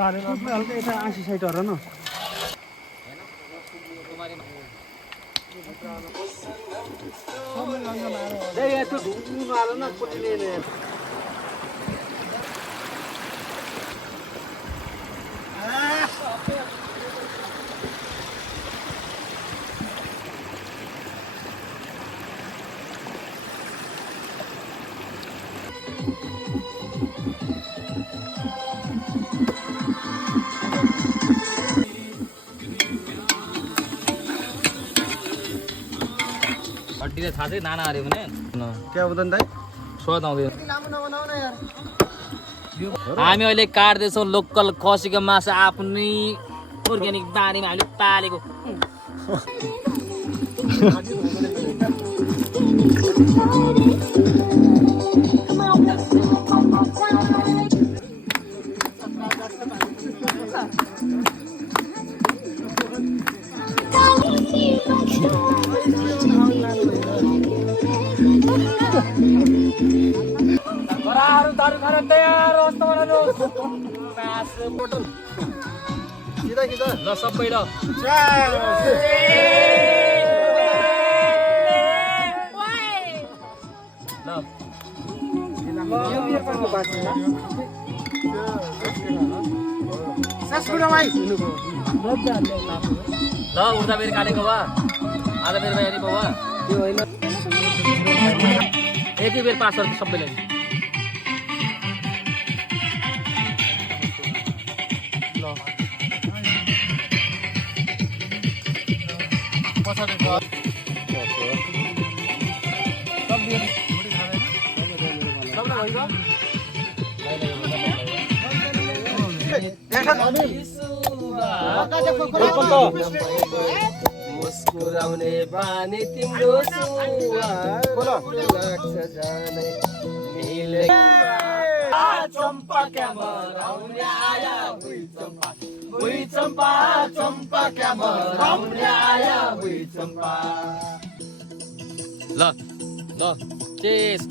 हल्का यता 80 साइड हर न यहाँ त्यो ढुङ्गुमा हाल न कुट्ने हड्डीले थाहा चाहिँ नाना हार्यो भने क्या बुझ्दैन दाइ स्वाद आउँदैन हामी अहिले काट्दैछौँ लोकल खसीको मासु आफ्नै अर्ग्यानिक बारीमा हामीले पालेको ल सबै ल ल उर्दा बेर काटेको भा आधा बेर हेरी भा त्यो होइन एकै बेर पास गर्छ सबैलाई मुस्कुराउने बानी तिम्रो लाग्छ जाने मिले चम्पा क्या मराउने आया भुई चम्पा चम्पा क्या मराउने आया भुई चम्पा ल ल चेस